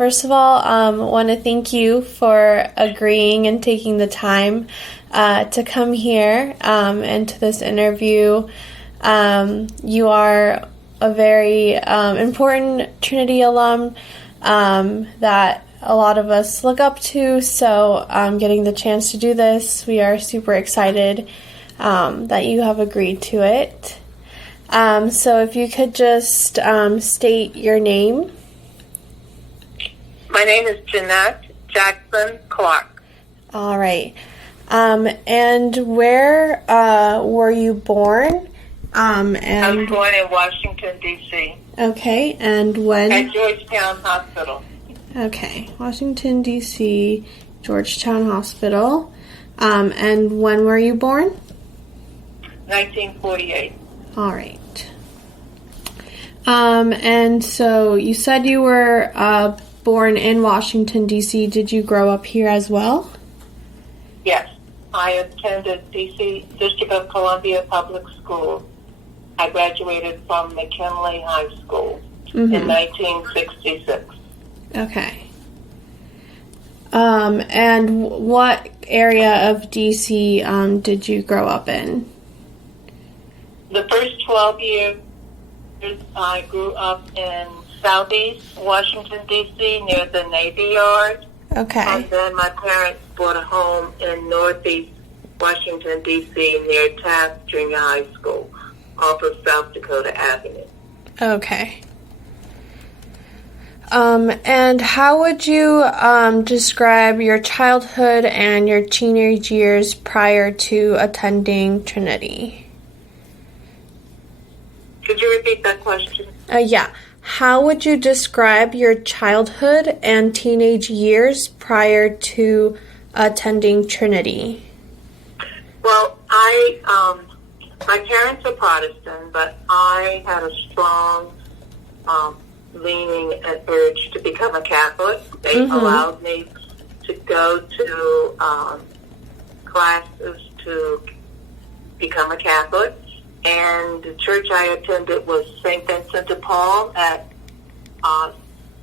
first of all, I want to thank you for agreeing and taking the time to come here and to this interview. You are a very important Trinity alum that a lot of us look up to, so getting the chance to do this, we are super excited that you have agreed to it. So if you could just state your name. My name is Jeanette Jackson Clark. All right. And where were you born? I was born in Washington, D.C. Okay, and when? At Georgetown Hospital. Okay, Washington, D.C., Georgetown Hospital. And when were you born? 1948. All right. And so you said you were born in Washington, D.C. Did you grow up here as well? Yes. I attended D.C. District of Columbia Public Schools. I graduated from McKinley High School in 1966. Okay. And what area of D.C. Did you grow up in? The first 12 years, I grew up in Southeast Washington, D.C., near the Navy Yard. Okay. And then my parents bought a home in Northeast Washington, D.C., near Taft Junior High School, off of South Dakota Avenue. Okay. And how would you describe your childhood and your teenage years prior to attending Trinity? Could you repeat that question? Yeah. How would you describe your childhood and teenage years prior to attending Trinity? Well, my parents are Protestant, but I had a strong leaning and urge to become a Catholic. They allowed me to go to classes to become a Catholic. And the church I attended was St. Vincent de Paul at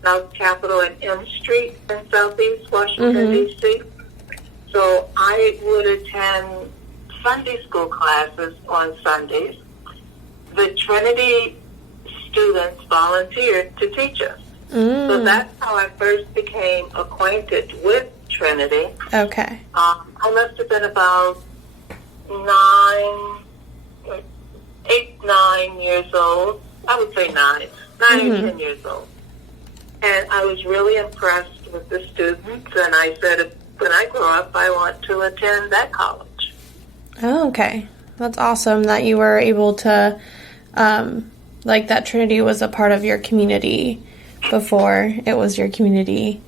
South Capitol and M Street in Southeast Washington, D.C. So I would attend Sunday school classes on Sundays. The Trinity students volunteered to teach us. So that's how I first became acquainted with Trinity. Okay. I must have been about 8, 9 years old. I would say 9 or 10 years old. And I was really impressed with the students, and I said, when I grow up, I want to attend that college. Oh, okay. That's awesome that you were able to, that Trinity was a part of your community before it was your community.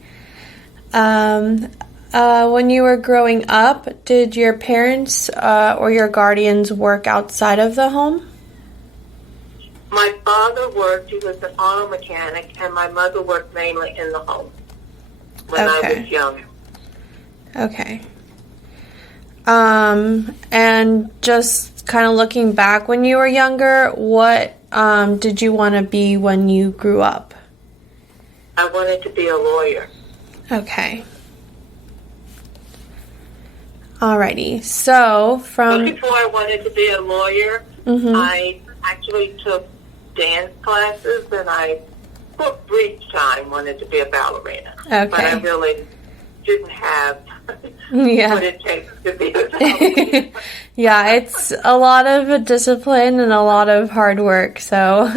When you were growing up, did your parents or your guardians work outside of the home? My father worked, he was an auto mechanic, and my mother worked mainly in the home when I was young. Okay. And just kind of looking back when you were younger, what did you want to be when you grew up? I wanted to be a lawyer. Okay. Alrighty. So But before I wanted to be a lawyer, I actually took dance classes, and I, for a brief time, wanted to be a ballerina. Okay. But I really didn't have Yeah. what it takes to be a ballerina. Yeah, it's a lot of discipline and a lot of hard work, so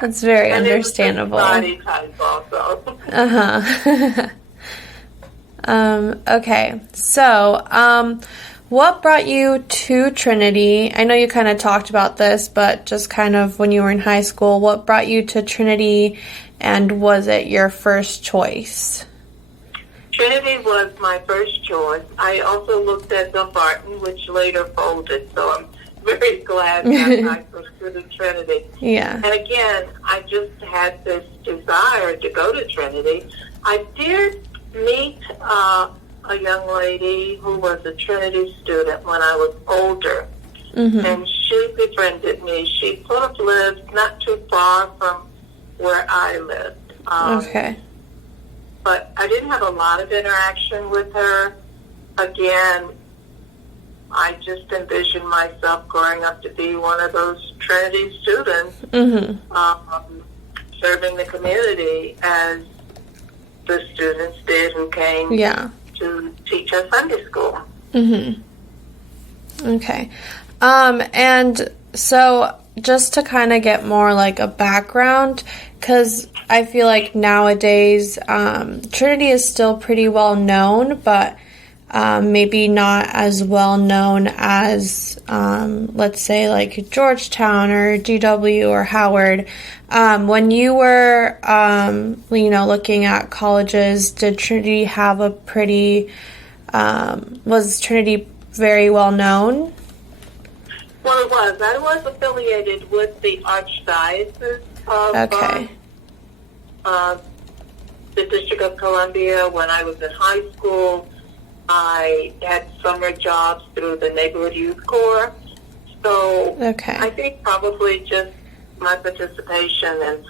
that's very and understandable. And it was body type also. Okay, so what brought you to Trinity? I know you kind of talked about this, but just kind of when you were in high school, what brought you to Trinity, and was it your first choice? Trinity was my first choice. I also looked at Dumbarton, which later folded, so I'm very glad that I pursued Trinity. Yeah. And again, I just had this desire to go to Trinity. I did meet a young lady who was a Trinity student when I was older, and she befriended me. She sort of lived not too far from where I lived. Okay. but I didn't have a lot of interaction with her. Again, I just envisioned myself growing up to be one of those Trinity students, serving the community as the students did who came to teach us Sunday school. Okay. And so just to kind of get more like a background, because I feel like nowadays Trinity is still pretty well known, but maybe not as well known as, let's say, like Georgetown or GW or Howard. When you were, looking at colleges, did Trinity have a pretty, was Trinity very well known? Well, it was. I was affiliated with the Archdiocese of the District of Columbia. When I was in high school, I had summer jobs through the Neighborhood Youth Corps. So I think probably just my participation in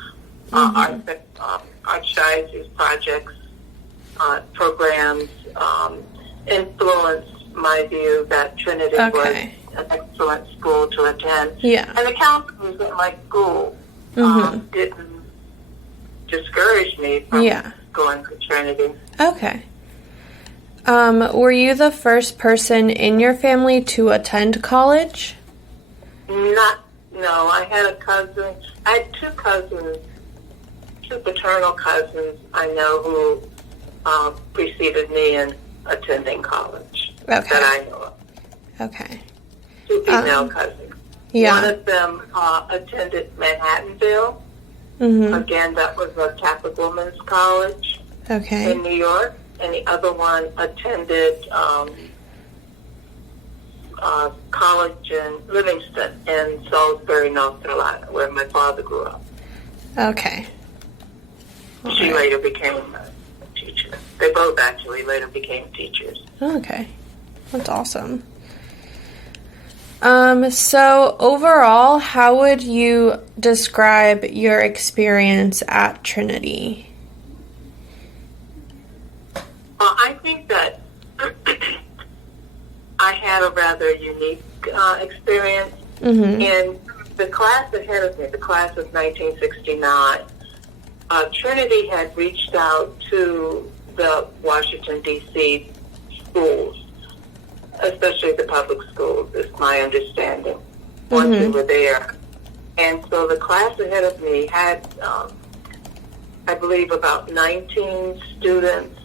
Archdiocese projects, programs, influenced my view that Trinity was an excellent school to attend. And the counselors at my school didn't discourage me from going to Trinity. Were you the first person in your family to attend college? No, I had a cousin. I had two cousins, two paternal cousins I know who preceded me in attending college that I know of. Two female cousins. One of them attended Manhattanville. Again, that was a Catholic women's college in New York. And the other one attended college in Livingston in Salisbury, North Carolina, where my father grew up. She later became a teacher. They both actually later became teachers. That's awesome. So overall, how would you describe your experience at Trinity? Well, I think that I had a rather unique experience. In the class ahead of me, the class of 1969, Trinity had reached out to the Washington, D.C. schools, especially the public schools, is my understanding, once we were there. And so the class ahead of me had, I believe, about 19 students,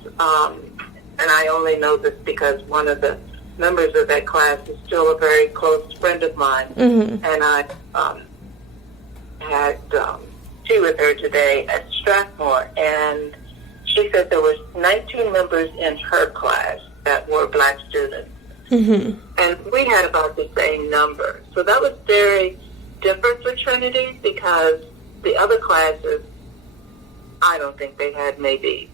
and I only know this because one of the members of that class is still a very close friend of mine, and I had tea with her today at Strathmore, and she said there was 19 members in her class that were black students, and we had about the same number. So that was very different for Trinity because the other classes, I don't think they had maybe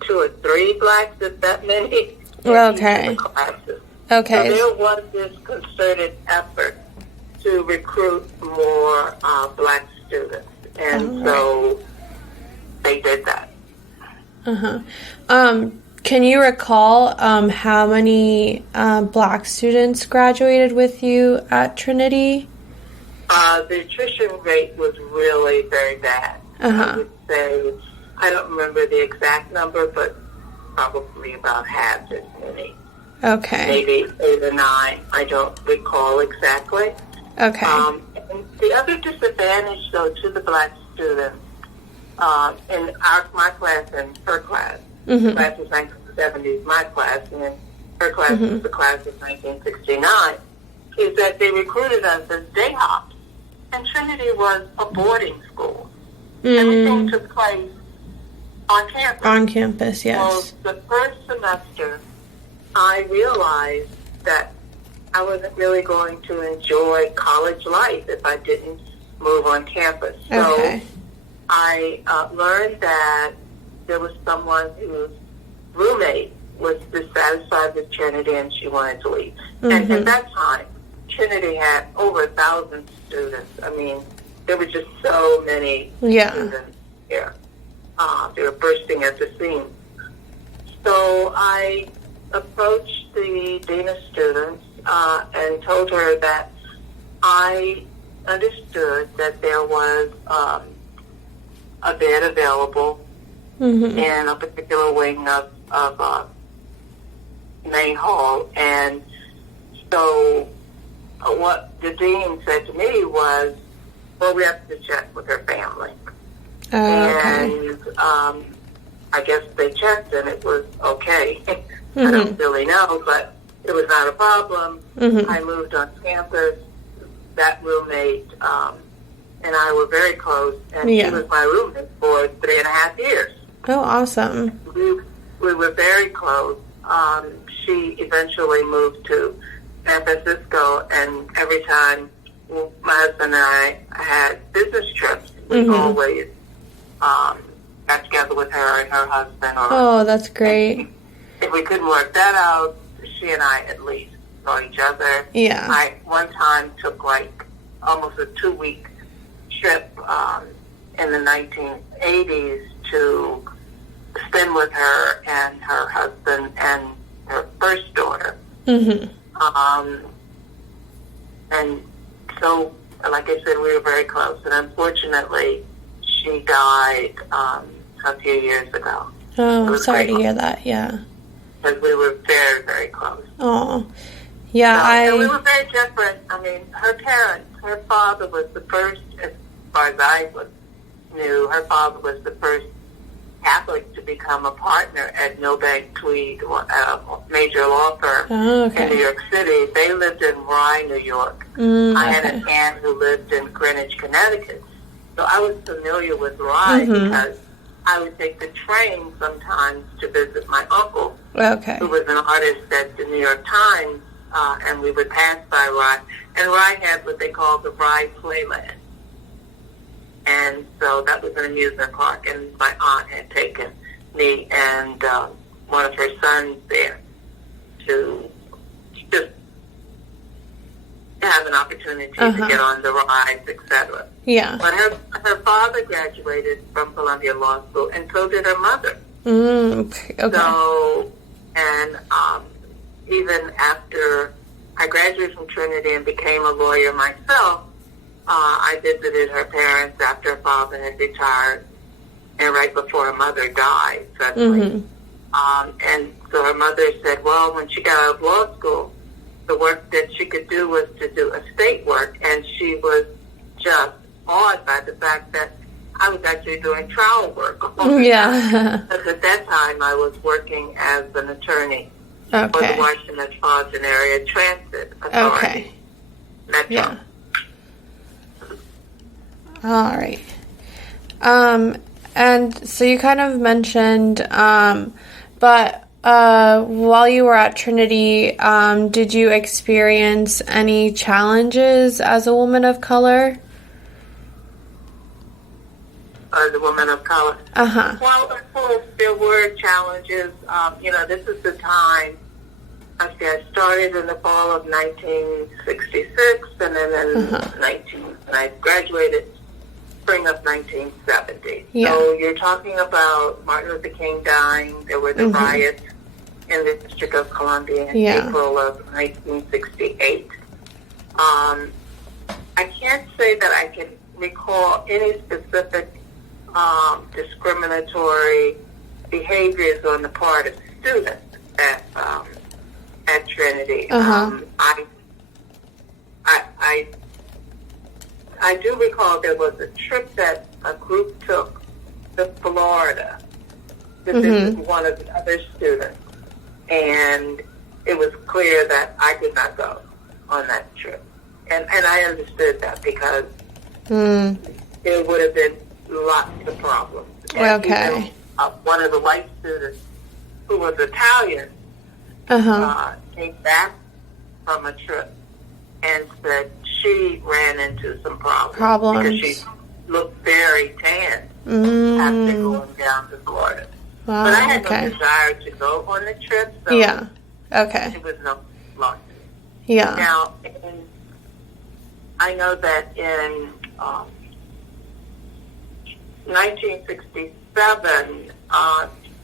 2 or 3 blacks, if that many. Classes. So there was this concerted effort to recruit more black students, and so they did that. Can you recall how many black students graduated with you at Trinity? The attrition rate was really very bad. I would say, I don't remember the exact number, but probably about half as many. Maybe 8 or 9. I don't recall exactly. And the other disadvantage, though, to the black students in my class and her class, the class was 1970s, my class, and her class was the class of 1969, is that they recruited us as day hops. And Trinity was a boarding school. Everything took place on campus. On campus, yes. Well, the first semester, I realized that I wasn't really going to enjoy college life if I didn't move on campus. So I learned that there was someone whose roommate was dissatisfied with Trinity and she wanted to leave. And at that time, Trinity had over 1,000 students. I mean, there were just so many students here. They were bursting at the seams. So I approached the Dean of Students and told her that I understood that there was a bed available in a particular wing of Main Hall. And so what the dean said to me was, well, we have to check with her family. And I guess they checked and it was okay. I don't really know, but it was not a problem. I moved on campus. That roommate and I were very close, and she was my roommate for 3.5 years. Oh, awesome. We were very close. She eventually moved to San Francisco, and every time my husband and I had business trips, we always got together with her and her husband. Oh, that's great. If we couldn't work that out, she and I at least saw each other. Yeah. I one time took like almost a 2-week trip in the 1980s to spend with her and her husband and her first daughter. And so, like I said, we were very close. And unfortunately, she died a few years ago. Oh, I'm sorry to hear that, yeah. Because we were very, very close. Oh, yeah, and we were very different. I mean, her parents, her father was the first, as far as I knew, her father was the first Catholic to become a partner at Milbank Tweed, a major law firm in New York City. They lived in Rye, New York. I had an aunt who lived in Greenwich, Connecticut. So I was familiar with Rye because I would take the train sometimes to visit my uncle, who was an artist at the New York Times, and we would pass by Rye. And Rye had what they called the Rye Playland. And so that was an amusement park, and my aunt had taken me and one of her sons there to just have an opportunity to get on the rides, etc. Yeah. But her father graduated from Columbia Law School, and so did her mother. Okay. So, and even after I graduated from Trinity and became a lawyer myself, I visited her parents after her father had retired and right before her mother died suddenly. And so her mother said, well, when she got out of law school, the work that she could do was to do estate work, and she was just awed by the fact that I was actually doing trial work. Yeah. Because at that time I was working as an attorney for the Washington Metropolitan Area Transit Authority. Metro. Yeah. All right. And so you kind of mentioned, but while you were at Trinity, did you experience any challenges as a woman of color? As a woman of color? Well, of course, there were challenges. This is the time, I started in the fall of 1966, and then I graduated spring of 1970. So you're talking about Martin Luther King dying. There were the riots in the District of Columbia in April of 1968. I can't say that I can recall any specific discriminatory behaviors on the part of students at Trinity. I do recall there was a trip that a group took to Florida to visit one of the other students, and it was clear that I could not go on that trip. And I understood that because there would have been lots of problems. And even, one of the white students who was Italian came back from a trip and said she ran into some problems because she looked very tan after going down to Florida. Wow, but I had no desire to go on the trip, so it was no loss. Now, I know that in 1967,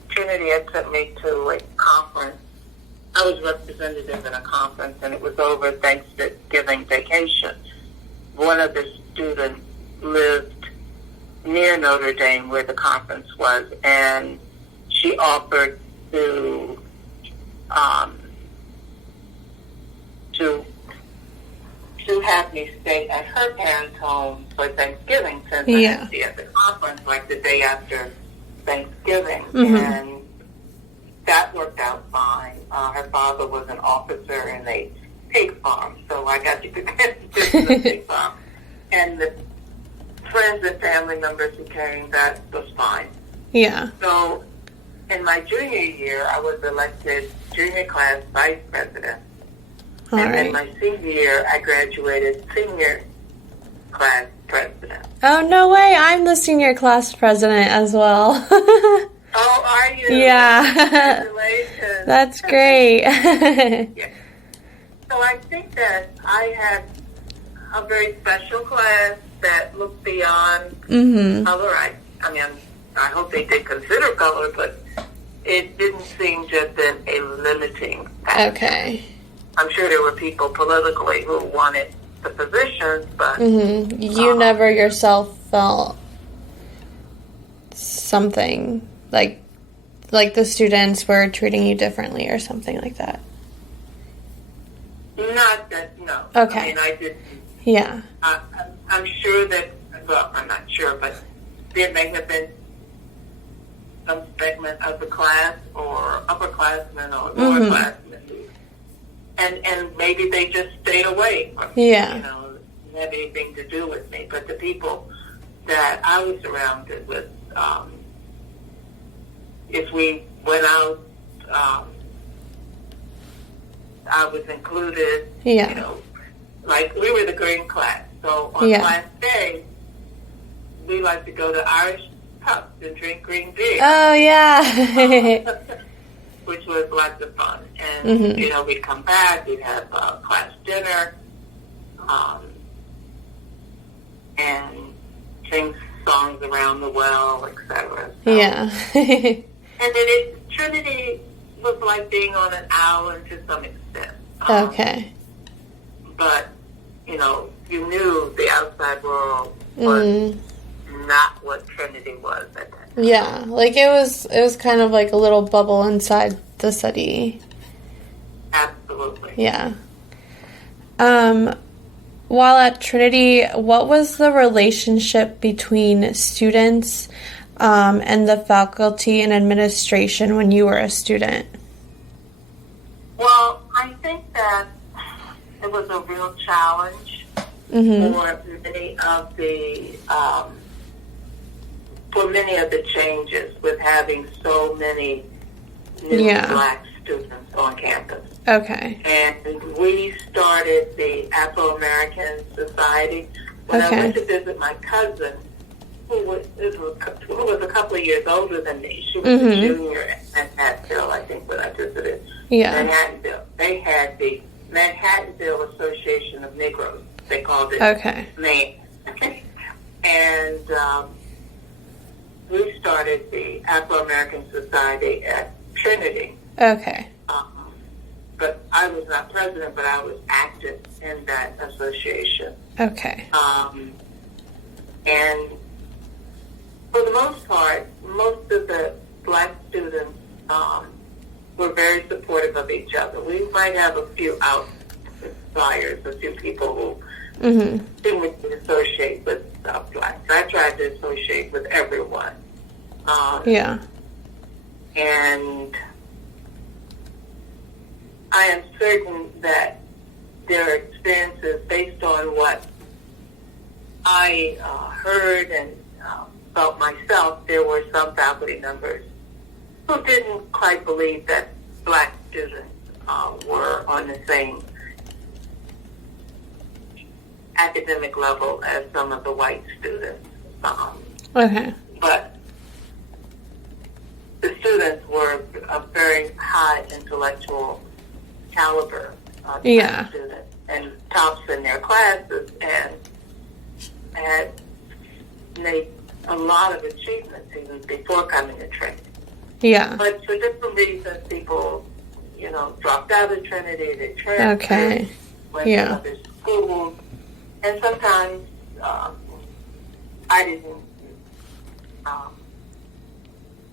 Trinity had sent me to a conference. I was representative in a conference, and it was over Thanksgiving vacation. One of the students lived near Notre Dame, where the conference was, and she offered to have me stay at her parents' home for Thanksgiving, since I had to be at the conference like the day after Thanksgiving. And that worked out fine. Her father was an officer in a pig farm, so I got to visit the pig farm. And the friends and family members who came, that was fine. Yeah. So in my junior year, I was elected junior class vice president. In my senior year, I graduated senior class president. Oh, no way. I'm the senior class president as well. Oh, are you? Yeah. Congratulations. That's great. Yeah. So I think that I had a very special class that looked beyond color. I mean, I hope they did consider color, but it didn't seem to have been a limiting factor. Okay. I'm sure there were people politically who wanted the positions, but you never yourself felt something like the students were treating you differently or something like that. Not that, no. Okay. I mean, I didn't. Yeah. I'm sure that, well, I'm not sure, but there may have been some segment of the class or upperclassmen or lowerclassmen, and maybe they just stayed away from me. Yeah. You know, it had anything to do with me. But the people that I was surrounded with, if we went out, I was included. Yeah. You know, like we were the green class. So on class day, we like to go to Irish pubs and drink green beer. Oh, yeah. Which was lots of fun. And, you know, we'd come back, we'd have class dinner, and sing songs around the well, etc. So, yeah. and then Trinity was like being on an island to some extent. Okay. But, you know, you knew the outside world was not what Trinity was at that time. Yeah, like it was kind of like a little bubble inside the city. Absolutely. Yeah. While at Trinity, what was the relationship between students and the faculty and administration when you were a student? Well, I think that it was a real challenge for many of the changes with having so many new black students on campus. Okay. And we started the Afro-American Society. When I went to visit my cousin, who was a couple of years older than me, she was a junior at Manhattanville, I think, when I visited Manhattanville. They had the Manhattanville Association of Negroes. They called it MAN. And we started the Afro-American Society at Trinity. Okay. But I was not president, but I was active in that association. Okay. And for the most part, most of the black students were very supportive of each other. We might have a few outliers, a few people who didn't associate with blacks. I tried to associate with everyone. And I am certain that their experiences, based on what I heard and felt myself, there were some faculty members who didn't quite believe that black students were on the same academic level as some of the white students. But the students were a very high intellectual caliber students and tops in their classes and had made a lot of achievements even before coming to Trinity. Yeah. But for different reasons, people, dropped out of Trinity, they transferred, went to other schools, and sometimes I didn't.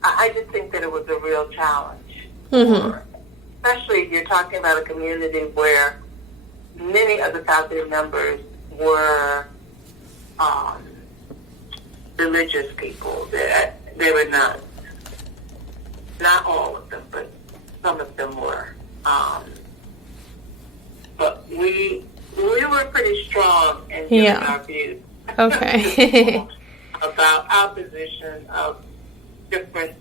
I just think that it was a real challenge. Especially if you're talking about a community where many of the faculty members were religious people. They were not all of them, but some of them were. But we were pretty strong in giving our views. Okay. About our position of different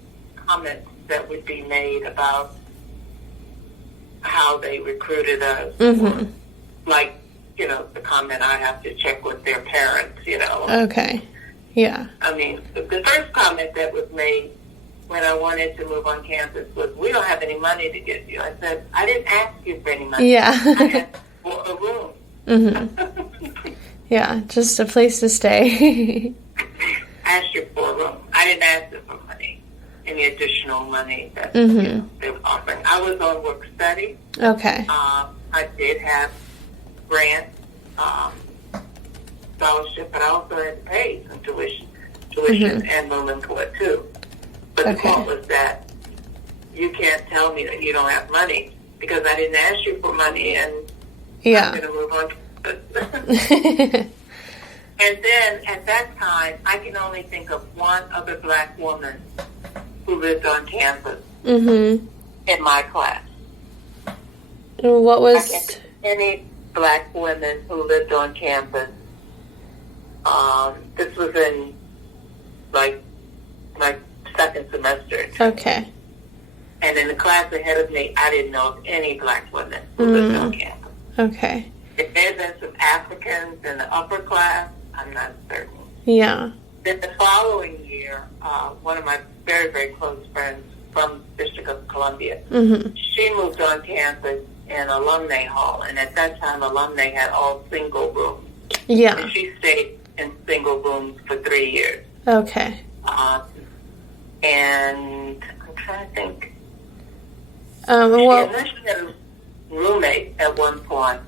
comments that would be made about how they recruited us. Or, like, the comment, I have to check with their parents, Okay. Yeah. I mean, the first comment that was made when I wanted to move on campus was, we don't have any money to give you. I said, I didn't ask you for any money. Yeah. I asked for a room. Yeah, just a place to stay. I asked you for a room. I didn't ask them for money, any additional money that they were offering. I was on work study. Okay. I did have grant scholarship, but I also had to pay some tuition and room and board too. But the point was that you can't tell me that you don't have money because I didn't ask you for money, and I'm going to move on. And then at that time, I can only think of one other black woman who lived on campus in my class. What was... I can't think of any black women who lived on campus. This was in, my second semester. Okay. And in the class ahead of me, I didn't know of any black women who lived on campus. Okay. If there had been some Africans in the upper class, I'm not certain. Yeah. Then the following year, one of my very, very close friends from District of Columbia, she moved on campus in Alumni Hall, and at that time, Alumni had all single rooms. Yeah. And she stayed in single rooms for 3 years. Okay. And I'm trying to think. Well, she mentioned a roommate at one point,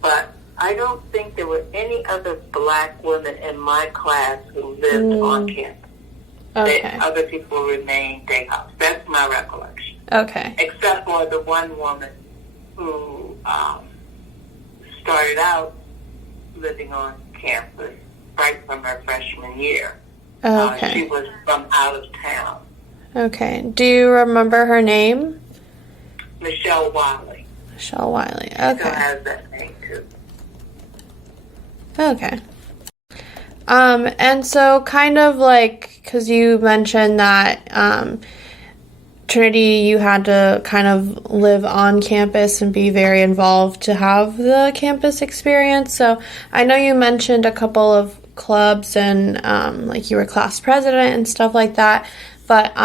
but I don't think there were any other black women in my class who lived on campus. okay. Other people remained day house. That's my recollection. Okay. Except for the one woman who started out living on campus right from her freshman year. Okay. She was from out of town. Okay. Do you remember her name? Michelle Wiley. Michelle Wiley. She still Okay. has that name, too. Okay. And so kind of like, because you mentioned that Trinity, you had to kind of live on campus and be very involved to have the campus experience. So I know you mentioned a couple of clubs and like you were class president and stuff like that. But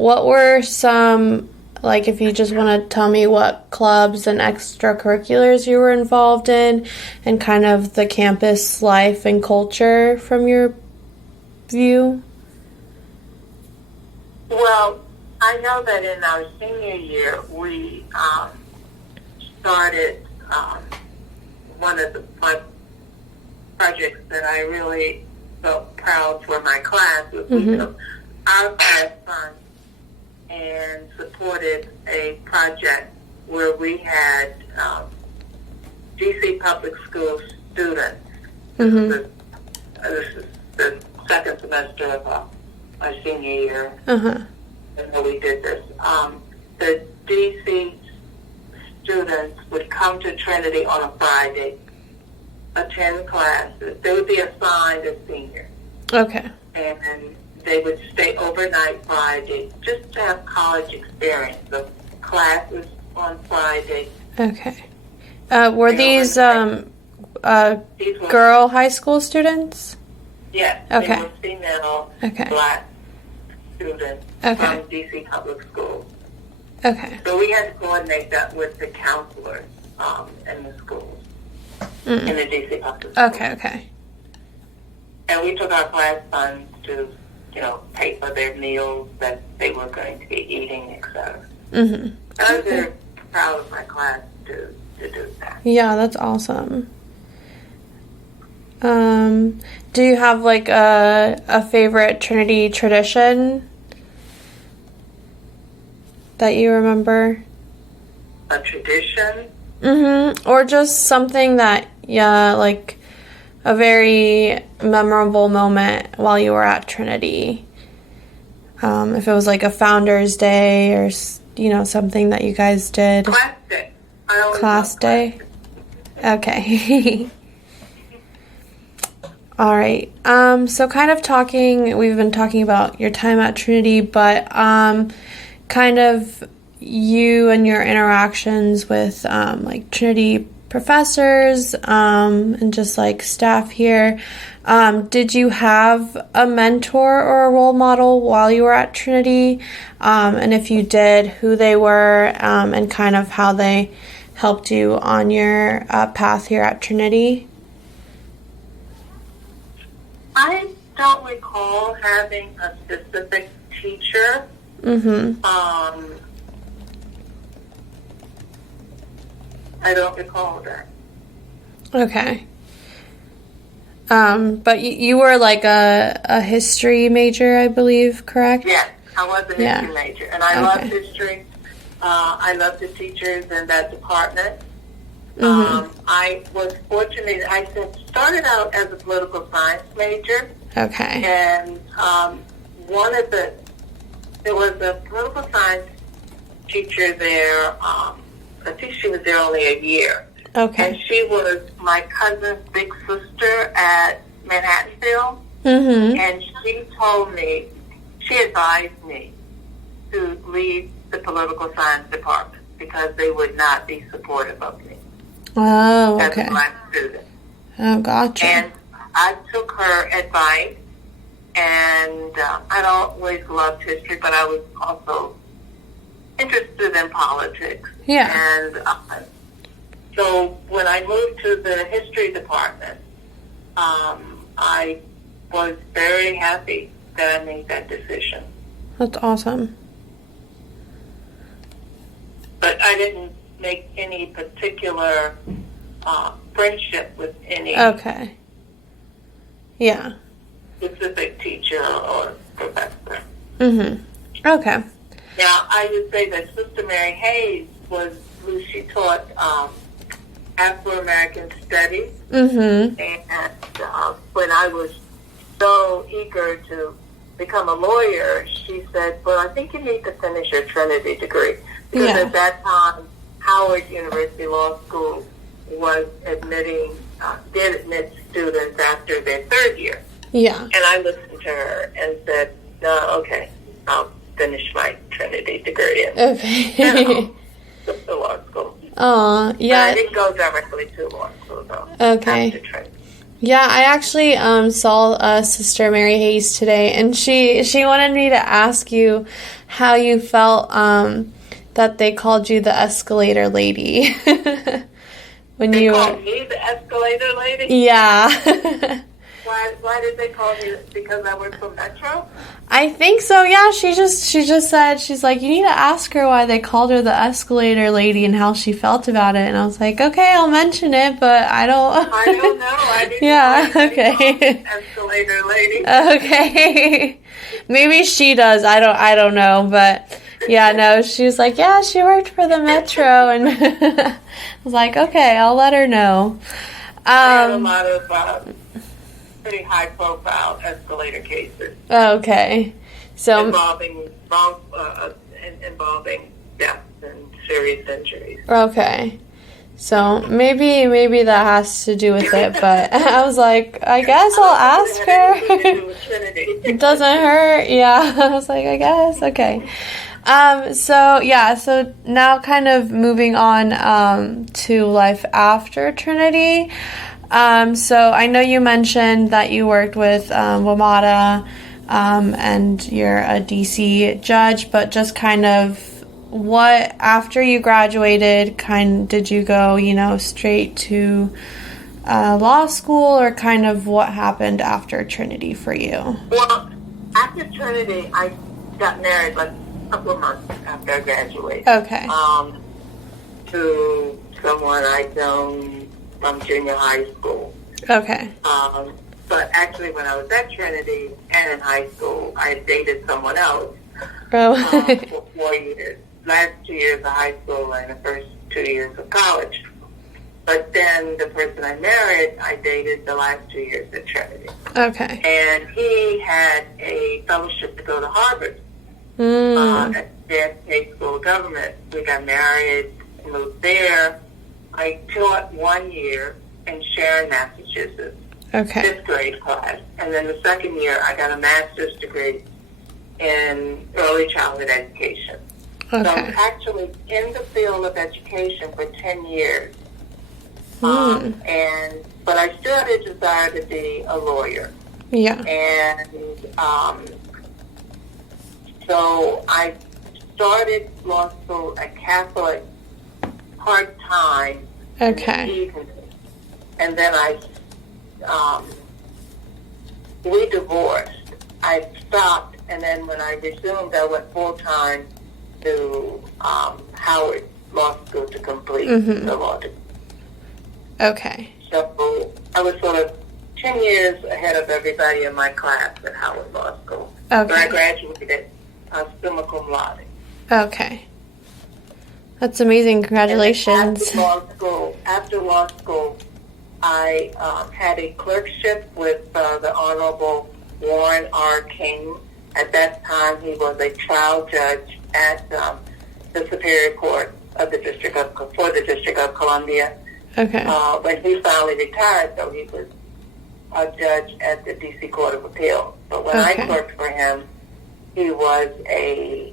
what were some, like if you just want to tell me what clubs and extracurriculars you were involved in and kind of the campus life and culture from your view? Well, I know that in our senior year, we started one of the projects that I really felt proud for my class was we took our class funds and supported a project where we had DC public school students. This is the second semester of my senior year. And we did this. The DC students would come to Trinity on a Friday, attend classes. They would be assigned as seniors. Okay. And they would stay overnight Friday just to have college experience. The classes on Friday. Okay. Were these girl high school students? Yes. Okay. They were female black students from DC public schools. Okay. So we had to coordinate that with the counselors in the schools, in the DC public schools. Okay. And we took our class funds to pay for their meals that they were going to be eating, etc. Mm-hmm. I was very proud of my class to do that. Yeah, that's awesome. Do you have like a favorite Trinity tradition that you remember? A tradition? Mm-hmm. Or just something that, like a very memorable moment while you were at Trinity. If it was like a Founder's Day or, something that you guys did. Class day. Class day? Okay. All right. So kind of we've been talking about your time at Trinity, but kind of you and your interactions with like Trinity professors and just like staff here. Did you have a mentor or a role model while you were at Trinity? And if you did, who they were and kind of how they helped you on your path here at Trinity? I don't recall having a specific teacher. Mm-hmm. I don't recall that. Okay. But you were like a history major, I believe, correct? Yes, I was a history major, and I loved history. I loved the teachers in that department. Mm-hmm. I was fortunate. I started out as a political science major. Okay. And there was a political science teacher there. I think she was there only a year. Okay. And she was my cousin's big sister at Manhattanville. Mm-hmm. And she advised me to leave the political science department because they would not be supportive of me. Oh, okay. As a black student. Oh, gotcha. And I took her advice, and I'd always loved history, but I was also interested in politics. Yeah. And so when I moved to the history department, I was very happy that I made that decision. That's awesome. But I didn't make any particular friendship with any Okay. Yeah. specific teacher or professor. Mm-hmm. Okay. Now, I would say that Sister Mary Hayes was who she taught Afro-American studies. Mm-hmm. And when I was so eager to become a lawyer, she said, well, I think you need to finish your Trinity degree. Because at that time, Howard University Law School was did admit students after their third year. Yeah. And I listened to her and said, no, okay, I'll finish my Trinity degree Okay. the law school. Oh, yeah. But I didn't go directly to law school, though. Okay. After Trinity. Yeah, I actually saw Sister Mary Hayes today, and she wanted me to ask you how you felt that they called you the escalator lady. When They you called me the escalator lady? Yeah. Why did they call me? Because I work for Metro? I think so, yeah. She just said, she's like, you need to ask her why they called her the escalator lady and how she felt about it. And I was like, okay, I'll mention it, but I don't know. I didn't yeah, know okay. Escalator lady. Okay. Maybe she does. I don't know, but yeah, no, she was like, yeah, she worked for the Metro, and I was like, okay, I'll let her know. I had a lot of pretty high-profile escalator cases. Okay, so involving deaths and serious injuries. Okay, so maybe that has to do with it, but I was like, I guess I'll ask her. It doesn't hurt. Yeah, I was like, I guess. Okay. So now kind of moving on to life after Trinity. So I know you mentioned that you worked with WMATA and you're a DC judge, but just kind of what, after you graduated, did you go, straight to law school, or kind of what happened after Trinity for you? Well, after Trinity, I got married like a couple of months after I graduated. Okay. To someone I'd known from junior high school. Okay. But actually, when I was at Trinity and in high school, I dated someone else for 4 years. Last 2 years of high school and the first 2 years of college. But then the person I married, I dated the last 2 years at Trinity. Okay. And he had a fellowship to go to Harvard at the School of Government. We got married, moved there. I taught 1 year in Sharon, Massachusetts. Okay. 5th grade class. And then the second year, I got a master's degree in early childhood education. Okay. So I'm actually in the field of education for 10 years. But I still had a desire to be a lawyer. Yeah. And so I started law school at Catholic part-time in the evening. And then we divorced. I stopped, and then when I resumed, I went full-time to Howard Law School to complete the law degree. Okay. So I was sort of 10 years ahead of everybody in my class at Howard Law School. Okay. So I graduated summa cum laude. Okay. That's amazing. Congratulations. After law school, I had a clerkship with the Honorable Warren R. King. At that time, he was a trial judge at the Superior Court of the District of Columbia. Okay. When he finally retired, though, he was a judge at the D.C. Court of Appeals. But when I clerked for him, he was a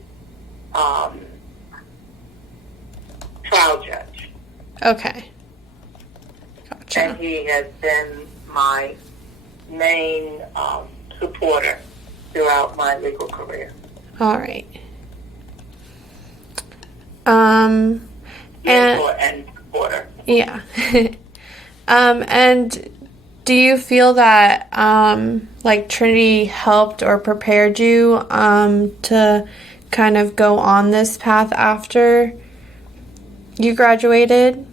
trial judge. Okay. Gotcha. And he has been my main supporter throughout my legal career. All right. And supporter. Yeah. And do you feel that like Trinity helped or prepared you to kind of go on this path after you graduated?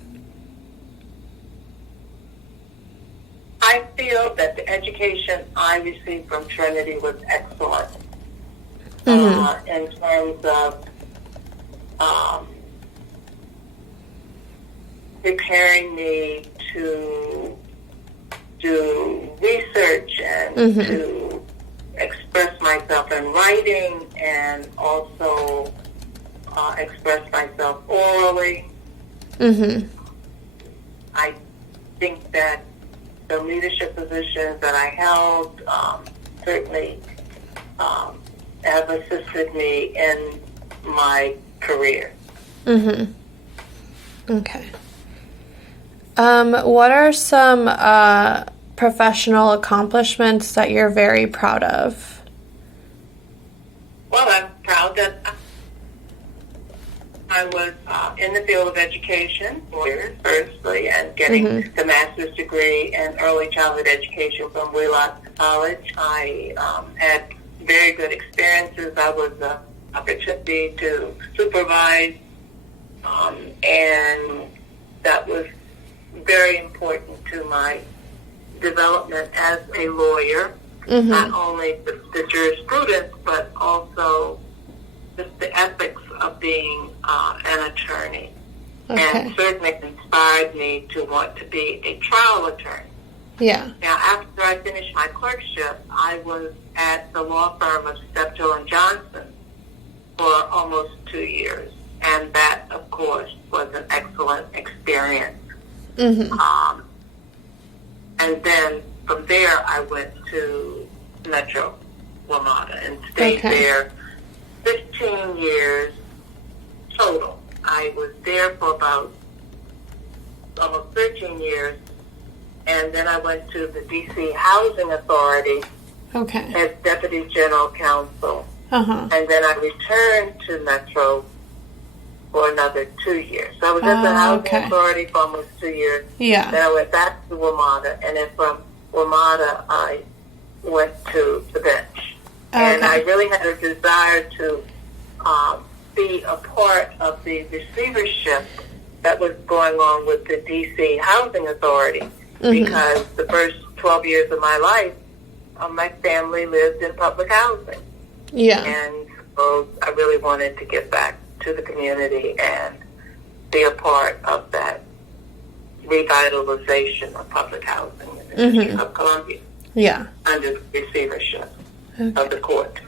I feel that the education I received from Trinity was excellent in terms of preparing me to do research and to express myself in writing and also express myself orally. I think that the leadership positions that I held certainly have assisted me in my career. Okay. What are some professional accomplishments that you're very proud of? Well, I'm proud that I was in the field of education for years, firstly, and getting the master's degree in early childhood education from Wheelock College. I had very good experiences. I was an opportunity to supervise, and that was very important to my development as a lawyer, not only the jurisprudence, but also just the ethics of being an attorney. And certainly inspired me to want to be a trial attorney. Yeah. Now, after I finished my clerkship, I was at the law firm of Steptoe and Johnson for almost 2 years. And that, of course, was an excellent experience. And then from there, I went to Metro WMATA and stayed there 15 years total. I was there for about almost 13 years, and then I went to the D.C. Housing Authority as Deputy General Counsel. And then I returned to Metro for another 2 years. So I was at the Housing Authority for almost 2 years. Yeah. Then I went back to WMATA, and then from WMATA, I went to the bench. And I really had a desire to be a part of the receivership that was going on with the D.C. Housing Authority, because the first 12 years of my life, my family lived in public housing. Yeah. And so I really wanted to get back to the community and be a part of that revitalization of public housing in the District of Columbia. Yeah. Under the receivership of the court.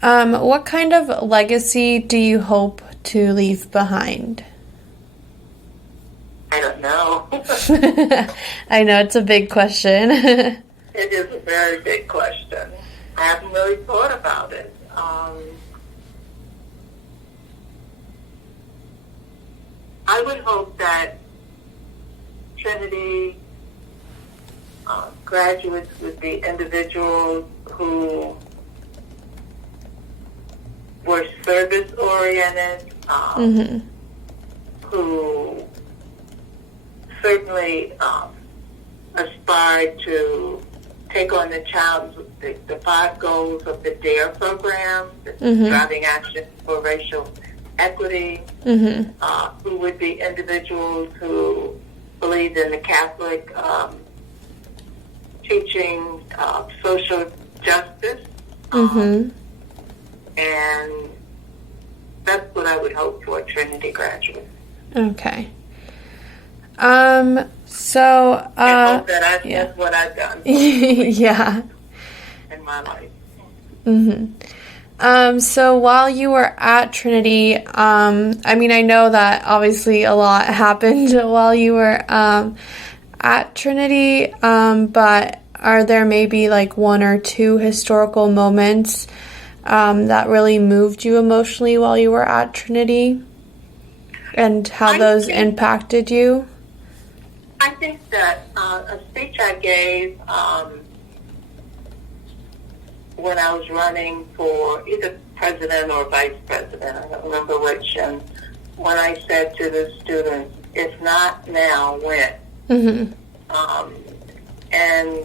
What kind of legacy do you hope to leave behind? I don't know. I know it's a big question. It is a very big question. I haven't really thought about it. I would hope that Trinity graduates would be individuals who were service-oriented, who certainly aspired to take on the challenge, the 5 goals of the DARE program, the Driving Action for Racial Equity, who would be individuals who believed in the Catholic teaching of social justice. And that's what I would hope for Trinity graduates. Okay. So, I hope that that's what I've done. Yeah. In my life. So while you were at Trinity, I mean, I know that obviously a lot happened while you were at Trinity, but are there maybe like 1 or 2 historical moments that really moved you emotionally while you were at Trinity, and how those impacted you? I think that a speech I gave when I was running for either president or vice president, I don't remember which, and when I said to the students, if not now, when? And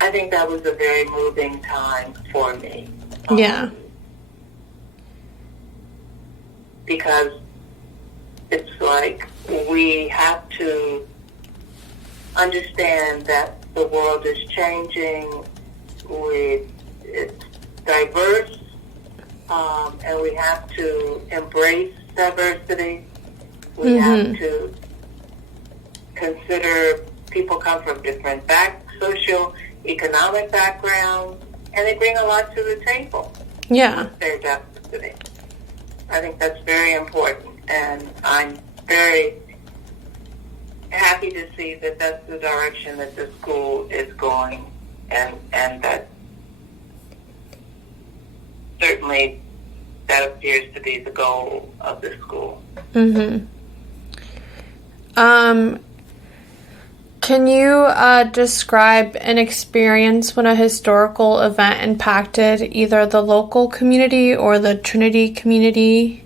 I think that was a very moving time for me. Because it's like we have to understand that the world is changing. It's diverse, and we have to embrace diversity. We have to consider people come from different socio-economic backgrounds, and they bring a lot to the table. Yeah. Their diversity. I think that's very important, and I'm very happy to see that that's the direction that the school is going, and that certainly that appears to be the goal of the school. Can you describe an experience when a historical event impacted either the local community or the Trinity community?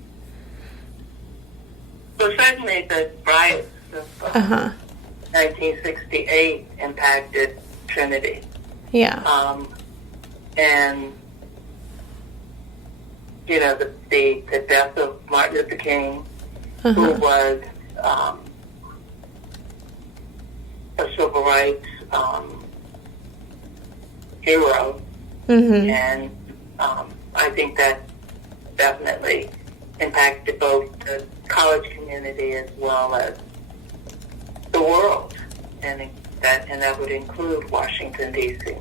Well, certainly the riots of 1968 impacted Trinity. Yeah. And, you know, the death of Martin Luther King, who was a civil rights hero. And I think that definitely impacted both the college community as well as the world, and that would include Washington, D.C.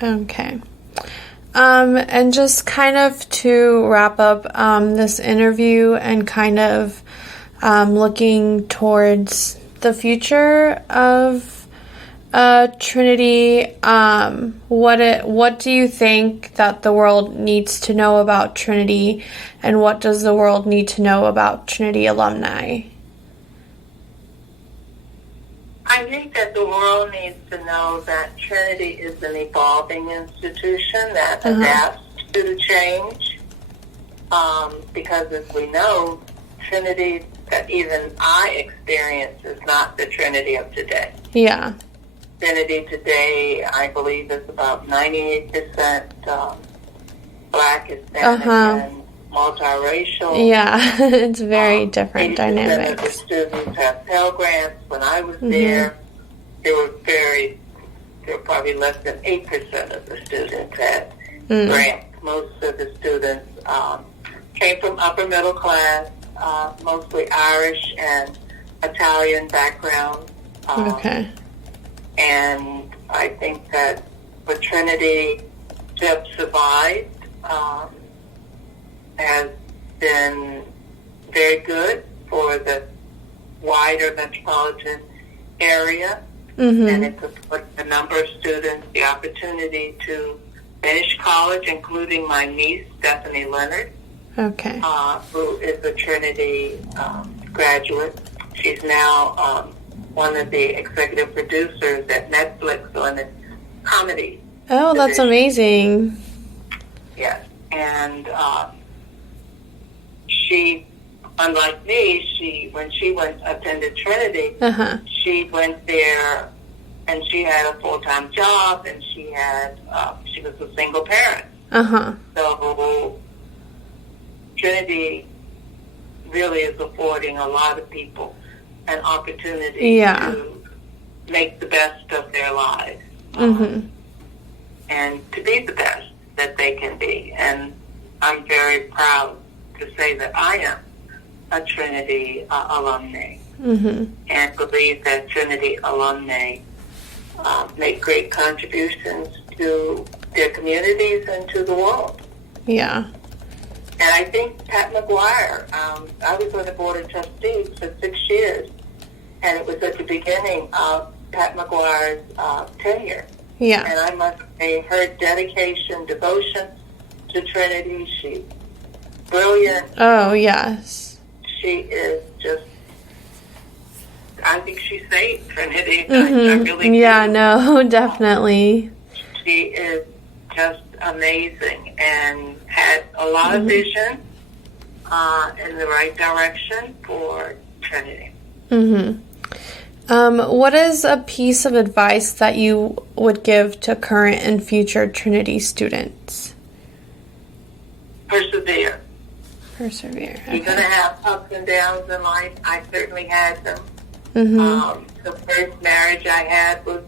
Okay. And just kind of to wrap up this interview and kind of looking towards the future of Trinity, what do you think that the world needs to know about Trinity, and what does the world need to know about Trinity alumni? I think that the world needs to know that Trinity is an evolving institution that adapts to the change, because as we know, Trinity that even I experience is not the Trinity of today. Yeah. Trinity today, I believe, is about 98% Black, Hispanic, and multiracial. Yeah, it's very different 80% of the dynamics. students have Pell Grants. When I was there, there were probably less than 8% of the students had grants. Most of the students came from upper middle class, mostly Irish and Italian background. Okay. And I think that for Trinity to have survived has been very good for the wider metropolitan area. And it's put a number of students the opportunity to finish college, including my niece, Stephanie Leonard, who is a Trinity graduate. She's now one of the executive producers at Netflix on the comedy. Oh, that's division. amazing. Yes. And she, unlike me, when she attended Trinity, she went there and she had a full-time job, and she was a single parent. So Trinity really is affording a lot of people an opportunity to make the best of their lives and to be the best that they can be. And I'm very proud to say that I am a Trinity alumni and believe that Trinity alumni make great contributions to their communities and to the world. Yeah. And I think Pat McGuire, I was on the board of trustees for 6 years, and it was at the beginning of Pat McGuire's tenure. Yeah. And I must say, her dedication, devotion to Trinity, she's brilliant. Oh, yes. She is just, I think she saved Trinity. I really do. Yeah, no, definitely. She is just amazing and had a lot of vision in the right direction for Trinity. What is a piece of advice that you would give to current and future Trinity students? Persevere. Persevere. Okay. You're going to have ups and downs in life. I certainly had them. The first marriage I had was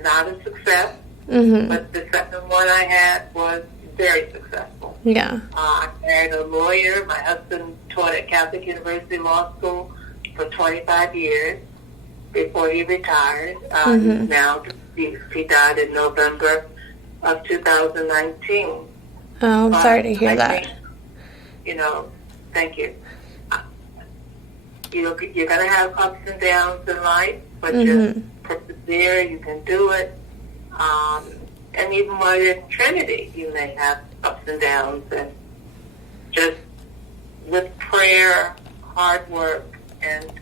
not a success, but the second one I had was very successful. Yeah. I married a lawyer. My husband taught at Catholic University Law School for 25 years before he retired. He's now deceased. He died in November of 2019. Oh, I'm sorry to hear that. Think, thank you. You're going to have ups and downs in life, but just persevere. You can do it. And even while you're in Trinity, you may have ups and downs. And just with prayer, hard work, and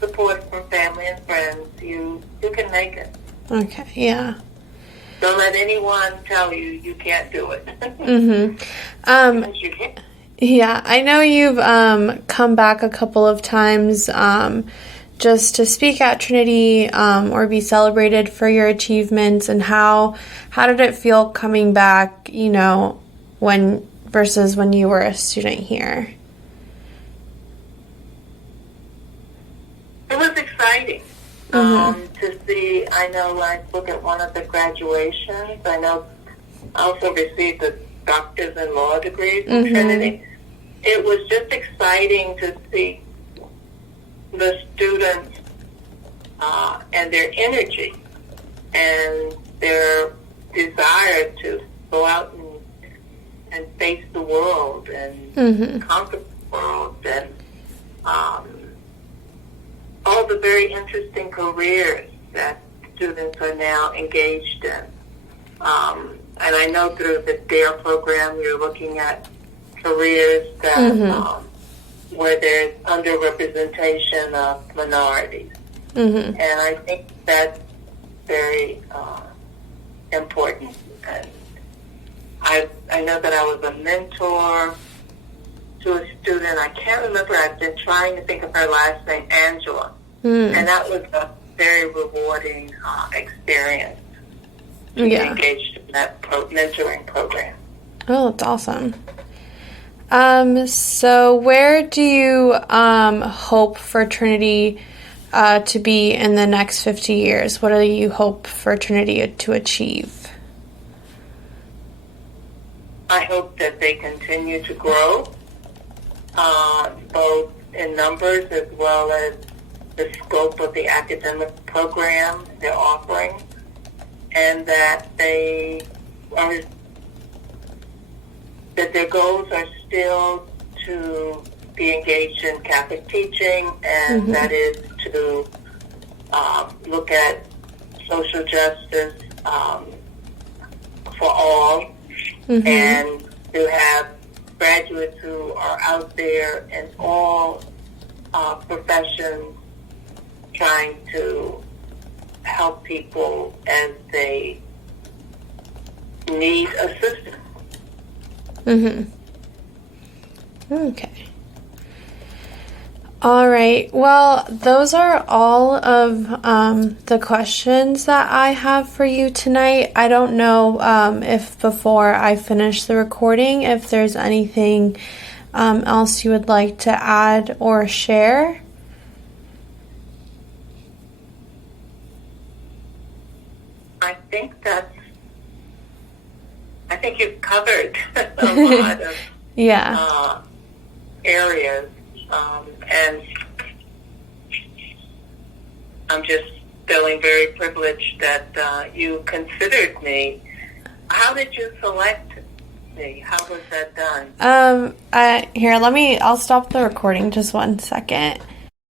support from family and friends, you can make it. Okay, yeah. Don't let anyone tell you you can't do it. Because you can. Yeah, I know you've come back a couple of times just to speak at Trinity or be celebrated for your achievements. And how did it feel coming back, when versus when you were a student here? It was exciting to see. I know I look at one of the graduations. I know I also received a doctor's in law degree from Trinity. It was just exciting to see the students and their energy and their desire to go out and face the world and conquer the world and all the very interesting careers that students are now engaged in. And I know through the DARE program, you're looking at careers that where there's underrepresentation of minorities. And I think that's very important. And I know that I was a mentor to a student. I can't remember. I've been trying to think of her last name, Angela. And that was a very rewarding experience to be engaged in that mentoring program. Oh, that's awesome. So where do you hope for Trinity to be in the next 50 years? What do you hope for Trinity to achieve? I hope that they continue to grow, both in numbers as well as the scope of the academic program they're offering, and that their goals are still to be engaged in Catholic teaching, and that is to look at social justice for all, and to have graduates who are out there in all professions trying to help people as they need assistance. Okay. All right. Well, those are all of the questions that I have for you tonight. I don't know if before I finish the recording, if there's anything else you would like to add or share. I think you've covered a lot of areas, and I'm just feeling very privileged that you considered me. How did you select me? How was that done? I'll stop the recording just one second.